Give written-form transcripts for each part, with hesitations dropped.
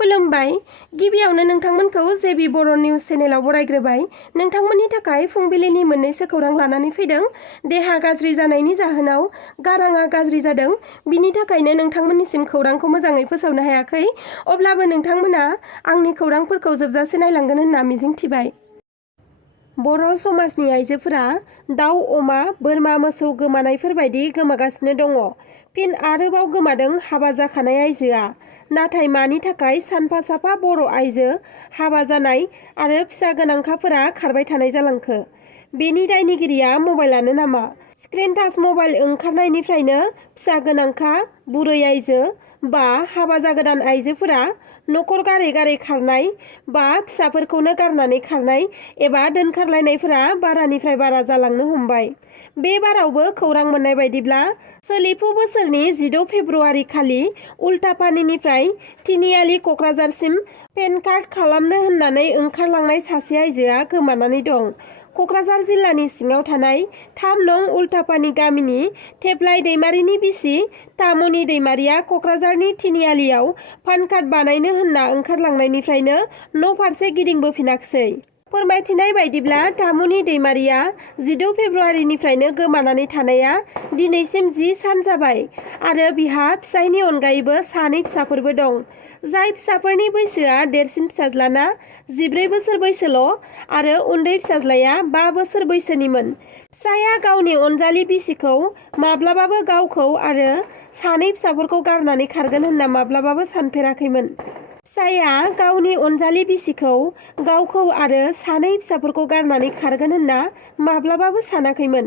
खुलुमबाय। गिबियावनो नोंथांमोनखौ JB Boro news चेनेलाव बरायग्रोबाय। नोंथांमोननि थाखाय फुंबिलिनि मोननैसो खौरां लानानै फैदों। देहा गाज्रि जानायनि जाहोनाव गाराङा गाज्रि जादों। बिनि थाखायनो नोंथांमोननिसिम खौरांखौ मोजाङै फोसावनो हायाखै। अब्लाबो नोंथांमोना आंनि खौरांफोरखौ जोबजासे नायलांगोन होनना मिजिंथिबाय। बर' समाजनि आइजोफोरा दाउ, अमा, बोरमा, मोसौ गोमानायफोर बायदि गोमागासिनो दङ। फिन आरोबाव गोमादों हाबा जाखानाय आइजोआ। नाथाय मानि थाखाय सानफा साफा बर' आइजो हाबा जानाय आरो फिसा गोनांखाफोरा खारबाय थानाय जालांखो? बेनि दायनिगिरिया मबाइलानो नामा? स्क्रिन टाच मबाइल ओंखारनायनिफ्रायनो फिसा गोनांखा बुरै आइजो बा हाबा जागोदान आइजोफोरा न'खर गारै गारै खारनाय बा फिसाफोरखौनो गारनानै खारनाय एबा दोनखारलायनायफोरा बारानिफ्राय बारा जालांनो हमबाय। बे बारावबो खौरां मोननाय बायदिब्ला सोलिफु बोसोरनि 16 फेब्रुआरि खालि उल्टापानिनिफ्राय तिनिआलि क'क्राझारसिम पेन कार्ड खालामनो होननानै ओंखारलांनाय सासे आइजोआ गोमानानै दं। क'क्राझार जिल्लानि सिङाव थानाय 3 नं उल्टापानि गामिनि थेफ्लाय दैमारिनि बिसि तामुनि दैमारिया क'क्राझारनि तिनिआलियाव पान कार्ड बानायनो होनना ओंखारलांनायनिफ्रायनो न' फारसे गिदिंबोफिनाखिसै। फोरमायथिनाय बायदिब्ला तामुनि दैमारिया 16 फेब्रुआरिनिफ्रायनो गोमानानै थानाया दिनैसिम 10 सान जाबाय आरो बिहा फिसायनि अनगायैबो 2 फिसाफोरबो दं। जाय फिसाफोरनि बैसोआ देरसिन फिसाज्लाना 14 बोसोर बैसोल' आरो उन्दै फिसाज्लाया 5 बोसोर बैसोनिमोन। फिसाया गावनि अनजालि बिसिखौ माब्लाबाबो गावखौ आरो 2 फिसाफोरखौ गारनानै खारगोन होनना माब्लाबाबो सानफेराखैमोन। फिसाया गावनि अनजालि बिसिखौ गावखौ आरो 2 फिसाफोरखौ गारनानै खारगोन होनना माब्लाबाबो सानाखैमोन।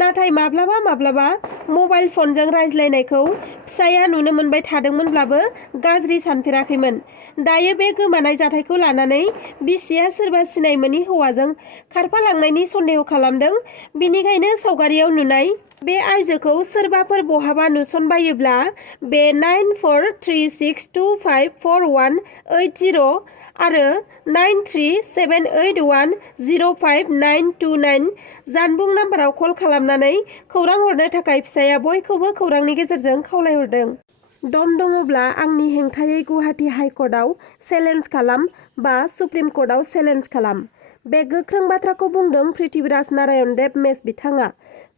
नाथाय माब्लाबा माब्लाबा मबाइल फनजों रायज्लायनायखौ फिसाया नुनो मोनबाय थादोंमोनब्लाबो गाज्रि सानफेराखैमोन। दायो बे गोमानाय जाथायखौ लानानै बिसिया सोरबा सिनाय मोनि हौवाजों खारफालांनायनि सन्देह खालामदों। बिनिखायनो सावगारियाव नुनाय बे आइजोखौ सोरबाफोर बहाबा नुसनबायोब्ला बे 9436254180 आरो 9378105929 जानबुं नाम्बाराव कल खालामनानै खौरां हरनो थाखाय फिसाया बयखौबो खौरांनि गेजेरजों खावलायहरदों। दम दङब्ला आंनि हेंथायै गुवाहाटी हाइकर्टआव चेलेन्ज खालाम बा सुप्रिम कर्टआव चेलेन्ज खालाम। बे गोख्रों बाथ्राखौ बुंदों पृथ्वीराज नारायण देब मेस बिथाङा।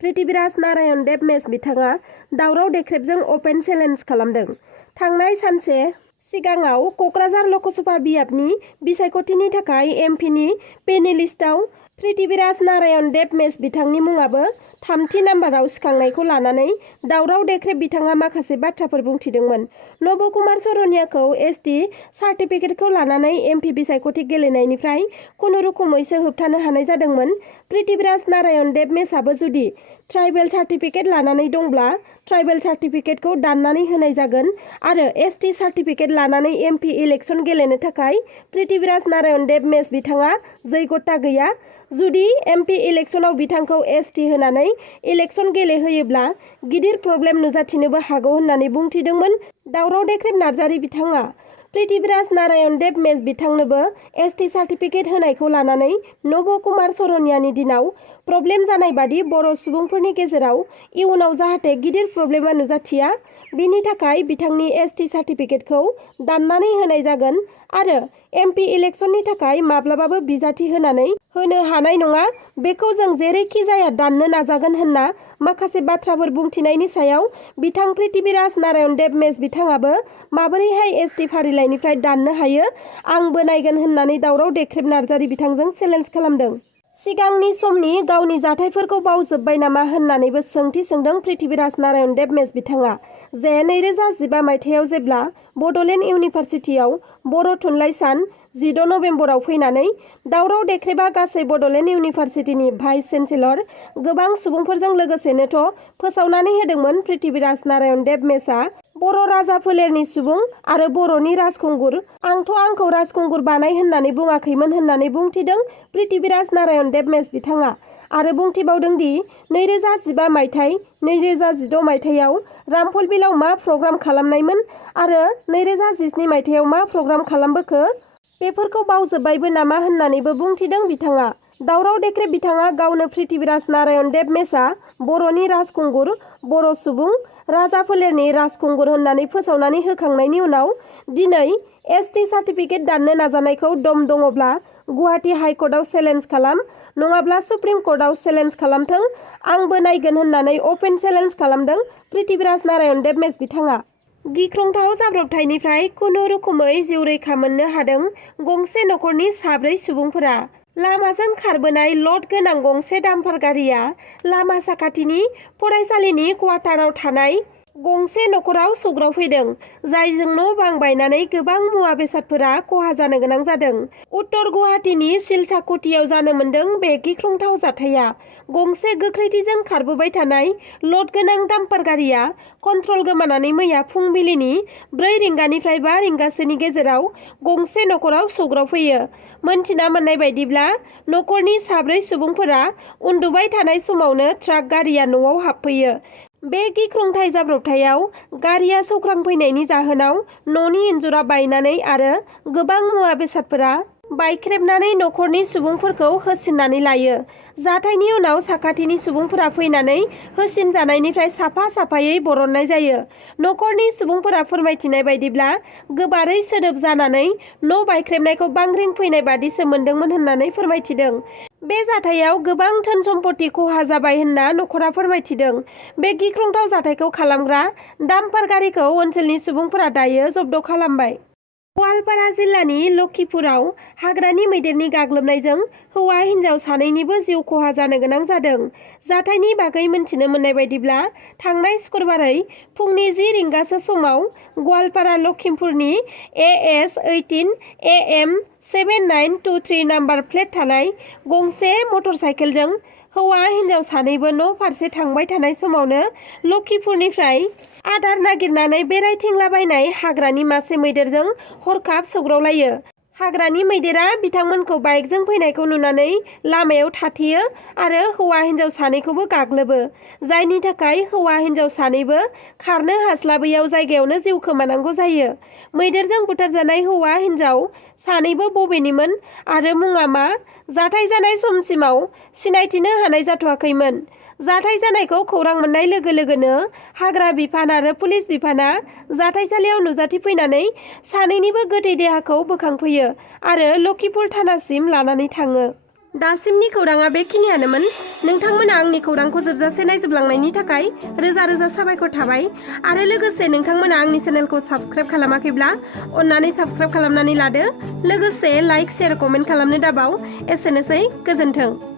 पृथ्वीराज नारायण देब मेस बिथाङा दावराव देख्रेबजों अपेन चेलेन्ज खालामदों। थांनाय सानसे सिगाङाव क'क्राझार लकसभा बियाबनि बिसायख'थिनि थाखाय एमपिनि पेनेलिस्टआव पृथ्वीराज नारायण देब मेस बिथांनि मुङाबो 3थि नाम्बाराव सिखांनायखौ लानानै दावराव देख्रेब बिथाङा माखासे बाथ्राफोर बुंथिदोंमोन। नब कुमार सरनियाखौ एसटि सार्टिफिकेटखौ लानानै एमपि बिसायख'थि गेलेनायनिफ्राय खुनुरुखुमैसो होबथानो हानाय जादोंमोन। पृथ्वीराज नारायण देब मेसआबो जुदि ट्राइबेल सार्टिफिकेट लानानै दंब्ला ट्राइबेल सार्टिफिकेटखौ दाननानै होनाय जागोन आरो एसटि सार्टिफिकेट लानानै एमपि इलेक्सन गेलेनो थाखाय पृथ्वीराज नारायण देब मेस बिथाङा जैगता गैया। जुदि एमपि इलेक्सनाव बिथांखौ एसटि होनानै इलेक्सन गेलेहोयोब्ला गिदिर प्रब्लेम नुजाथिनोबो हागौ होननानै बुंथिदोंमोन दावराव देख्रेब नार्जारी बिथाङा। पृथ्वीराज नारायण देब मेस बिथांनोबो एसटि सार्टिफिकेट होनायखौ लानानै नब कुमार सरनियानि दिनाव प्रब्लेम जानाय बादि बर' सुबुंफोरनि गेजेराव इयुनाव जाहाथे गिदिर प्रब्लेमा नुजाथिया बिनि थाखाय बिथांनि एसटि सार्टिफिकेटखौ दाननानै होनाय जागोन आरो एमपि इलेक्सननि थाखाय माब्लाबाबो बिजाथि होनानै होनो हानाय नङा। बेखौ जों जेरैखि जाया दाननो नाजागोन होनना माखासे बाथ्राफोर बुंथिनायनि सायाव बिथां पृथ्वीराज नारायण देब मेस बिथाङाबो माबोरैहाय एसटि फारिलाइनिफ्राय दाननो हायो आंबो नायगोन होननानै दावराव देख्रेब नार्जारी बिथांजों चेलेन्ज खालामदों। सिगांनि समनि गावनि जाथायफोरखौ बावजोब्बाय नामा होननानैबो सोंथि सोंदों पृथ्वीराज नारायण देब मेस बिथाङा। जे 2015 मायथाइयाव जेब्ला बड'लेण्ड इउनिभारसिटियाव बर' थुनलाइ सान 16 नबेम्बराव फैनानै दावराव देख्रेबा गासै बड'लेण्ड इउनिभारसिटिनि भाइस चेन्सेलर गोबां सुबुंफोरजों लोगोसेनोथ' फोसावनानै होदोंमोन पृथ्वीराज नारायण देब मेसआ बर' राजा फोलेरनि सुबुं आरो बर'नि राजखुंगुर। आंखौ राजखुंगुर बानाय होननानै बुङाखैमोन होननानै बुंथिदों पृथ्वीराज नारायण देब मेस बिथाङा आरो बुंथिबावदों दि 2015 मायथाइ 2016 मायथाइयाव रामफलबिलाव मा प्रग्राम खालामनायमोन आरो 2017 मायथाइयाव मा प्रग्राम खालामबोखो बेफोरखौ बावजोब्बायबो नामा होननानैबो बुंथिदों बिथाङा। दावराव देख्रेब बिथाङा गावनो पृथ्वीराज नारायण देब मेसआ बर'नि राजखुंगुर बर' सुबुं राजा फोलेरनि राजखुंगुर होननानै फोसावनानै होखांनायनि उनाव दिनै ST सार्टिफिकेट दाननो नाजानायखौ दम दङब्ला गुवाहाटी हाइकर्टआव चेलेन्ज खालाम, नङाब्ला सुप्रिम कर्टआव चेलेन्ज खालामथों, आंबो नायगोन होननानै अपेन चेलेन्ज खालामदों पृथ्वीराज नारायण देबमेस बिथाङा। गिख्रंथाव जाब्रबथायनिफ्राय खुनुरुखुमै जिउ रैखा मोननो हादों गंसे नखरनि 4 सुबुंफोरा। लामाजों खारबोनाय ल'ड गोनां गंसे डाम्पार गारिया लामा साखाथिनि फरायसालिनि क्वार्टाराव थानाय गंसे नखराव सौग्रावफैदों, जायजों न' बां बायनानै गोबां मुवा बेसादफोरा खहा जानो गोनां जादों। उत्तर गुवाहाटीनि सिलसाकुटियाव जानो मोन्दों बे गिख्रंथाव जाथाया। गंसे गोख्रैथिजों खारबोबाय थानाय ल'ड गोनां डाम्पार गारिया कन्ट्रल गोमानानै मैया फुंबिलिनि 4 रिंगानिफ्राय 5 रिंगासोनि गेजेराव गंसे नखराव सौग्रावफैयो। मोनथिना मोननाय बायदिब्ला नखरनि 4 सुबुंफोरा उन्दुबाय थानाय समावनो ट्राक गारिया न'आव हाबफैयो। बे गिख्रंथाव जाब्रबथायाव गारिया सौख्रांफैनायनि जाहोनाव न'नि इन्जुरा बायनानै आरो गोबां मुवा बेसादफोरा बायख्रेबनानै नखरनि सुबुंफोरखौ होसिननानै लायो। जाथायनि उनाव साखाथिनि सुबुंफोरा फैनानै होसिनजानायनिफ्राय साफा साफायै बरननाय जायो। नखरनि सुबुंफोरा फोरमायथिनाय बायदिब्ला गोबारै सोदोब जानानै न' बायख्रेबनायखौ बांग्रिं फैनाय बादिसो मोन्दोंमोन होननानै फोरमायथिदों। बे जाथायाव गोबां धोन सम्पति खहा जाबाय होनना नखरा फोरमायथिदों। बे गिख्रंथाव जाथायखौ खालामग्रा डाम्पार गारिखौ ओनसोलनि सुबुंफोरा दायो जब्द खालामबाय। गवालपारा जिल्लानि लखिपुराव हाग्रानि मैदेरनि गाग्लोबनायजों हौवा हिन्जाव सानैनिबो जिउ खहा जानो गोनां जादों। जाथायनि बागै मिन्थिनो मोननाय बायदिब्ला थांनाय शुक्रबारै फुंनि 10 रिंगासो समाव गवालपारा लखिमपुरनि AS 18 AM 7923 नाम्बार प्लेट थानाय गंसे मटरसाइकेलजों हौवा हिन्जाव सानैबो न' फारसे थांबाय थानाय समावनो लखिपुरनिफ्राय आदार नागिरनानै बेरायथिंलाबायनाय हाग्रानि मासे मैदेरजों हरखाब सौग्रावलायो। हाग्रानि मैदेरा बिथांमोनखौ बाइकजों फैनायखौ नुनानै लामायाव थाथेयो आरो हौवा हिन्जाव सानैखौबो गाग्लोबो, जायनि थाखाय हौवा हिन्जाव सानैबो खारनो हास्लाबैयाव जायगायावनो जिउ खोमानांगौ जायो। मैदेरजों बुथारजानाय हौवा हिन्जाव सानैबो बबेनिमोन आरो मुङा मा, जाथाय जानाय समसिमाव सिनायथिनो हानाय जाथ'वाखैमोन। जाथाय जानायखौ खौरां मोननाय लोगो लोगोनो हाग्रा बिफान आरो पुलिस बिफाना जाथायसालियाव नुजाथिफैनानै सानैनिबो गोथै देहाखौ बोखांफैयो आरो लखिपुर थानासिम लानानै थाङो। दासिमनि खौराङा बेखिनियानोमोन। नोंथांमोना आंनि खौरांखौ जोबजासे नायजोबलांनायनि थाखाय रोजा रोजा साबायखर थाबाय आरो लोगोसे नोंथांमोना आंनि चेनेलखौ साबस्क्राइब खालामाखैब्ला अन्नानै साबस्क्राइब खालामनानै लादो। लोगोसे लाइक, शेयार, कमेन्ट खालामनो दाबाव। एसेनोसै, गोजोन्थों।